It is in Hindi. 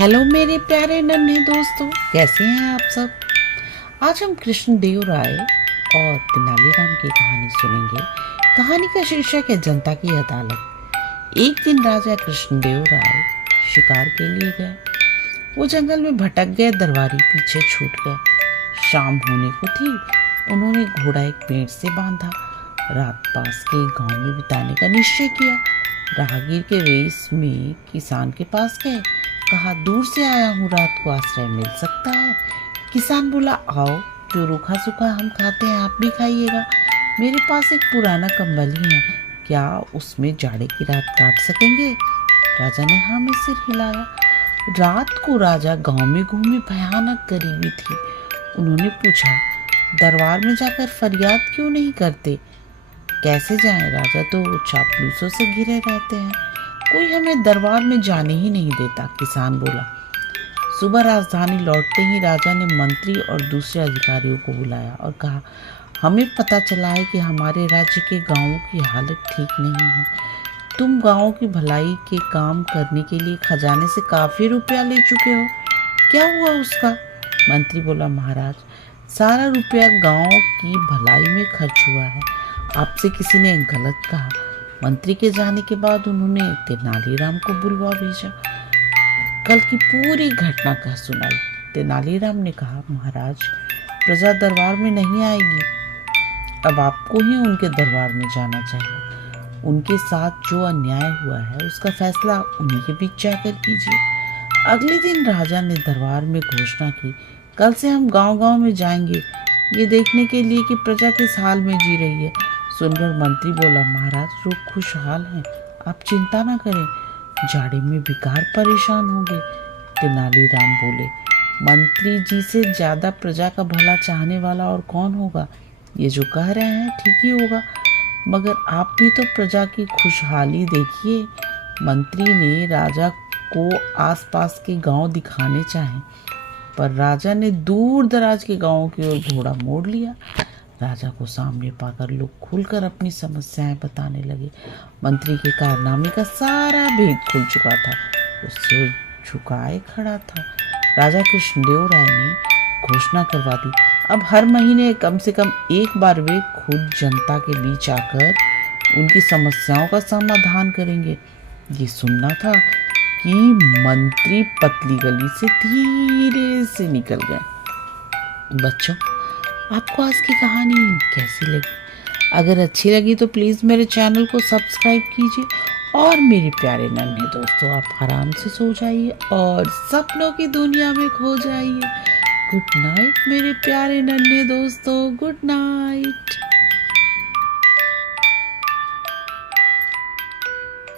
हेलो मेरे प्यारे नन्हे दोस्तों, कैसे हैं आप सब। आज हम कृष्ण देव राय और तेनालीराम की कहानी सुनेंगे। कहानी का शीर्षक है जनता की अदालत। एक दिन राजा कृष्णदेव राय शिकार के लिए गए। वो जंगल में भटक गए, दरबारी पीछे छूट गए। शाम होने को थी। उन्होंने घोड़ा एक पेड़ से बांधा, रात पास के गांव में बिताने का निश्चय किया। राहगीर के वेश में किसान के पास गए। कहा, दूर से आया हूँ, रात को आश्रय मिल सकता है। किसान बोला, आओ, जो रूखा सूखा हम खाते हैं आप भी खाइएगा। मेरे पास एक पुराना कंबल ही है, क्या उसमें जाड़े की रात काट सकेंगे। राजा ने हाँ में सिर हिलाया। रात को राजा गांव में घूमे, भयानक गरीबी थी। उन्होंने पूछा, दरबार में जाकर फरियाद क्यों नहीं करते। कैसे जाएं, राजा तो चापलूसों से घिरे रहते हैं, कोई हमें दरबार में जाने ही नहीं देता। किसान बोला। सुबह राजधानी लौटते ही राजा ने मंत्री और दूसरे अधिकारियों को बुलाया और कहा, हमें पता चला है कि हमारे राज्य के गांवों की हालत ठीक नहीं है। तुम गांवों की भलाई के काम करने के लिए खजाने से काफी रुपया ले चुके हो, क्या हुआ उसका। मंत्री बोला, महाराज, सारा रुपया गांव की भलाई में खर्च हुआ है। आपसे किसी ने गलत कहा। मंत्री के जाने के बाद उन्होंने तेनालीराम को बुलवा भेजा। कल की पूरी घटना कह सुनाई। तेनालीराम ने कहा, महाराज, प्रजा दरबार में नहीं आएगी, अब आपको ही उनके दरबार में जाना चाहिए। उनके साथ जो अन्याय हुआ है उसका फैसला उन्हीं के बीच जाकर कीजिए। अगले दिन राजा ने दरबार में घोषणा की, कल से हम गांव-गांव में जाएंगे, ये देखने के लिए कि प्रजा किस हाल में जी रही है। सुनकर मंत्री बोला, महाराज, लोग खुशहाल हैं, आप चिंता ना करें, जाड़े में बेकार परेशान होंगे। तेनालीराम बोले, मंत्री जी से ज्यादा प्रजा का भला चाहने वाला और कौन होगा। ये जो कह रहे हैं ठीक ही होगा, मगर आप भी तो प्रजा की खुशहाली देखिए। मंत्री ने राजा को आसपास के गांव दिखाने चाहे, पर राजा ने दूर दराज के गांवों की ओर घोड़ा मोड़ लिया। राजा को सामने पाकर लोग खुलकर अपनी समस्याएं बताने लगे। मंत्री के कारनामे का सारा भेद खुल चुका था। वो सिर झुकाए खड़ा था। राजा कृष्णदेव राय ने घोषणा करवा दी, अब हर महीने कम से कम एक बार वे खुद जनता के बीच आकर उनकी समस्याओं का समाधान करेंगे। ये सुनना था कि मंत्री पतली गली से धीरे से निकल गए। बच्चों, आपको आज की कहानी कैसी लगी? अगर अच्छी लगी तो प्लीज़ मेरे चैनल को सब्सक्राइब कीजिए और मेरे प्यारे नन्हे दोस्तों, आप आराम से सो जाइए और सपनों की दुनिया में खो जाइए। गुड नाइट मेरे प्यारे नन्हे दोस्तों, गुड नाइट।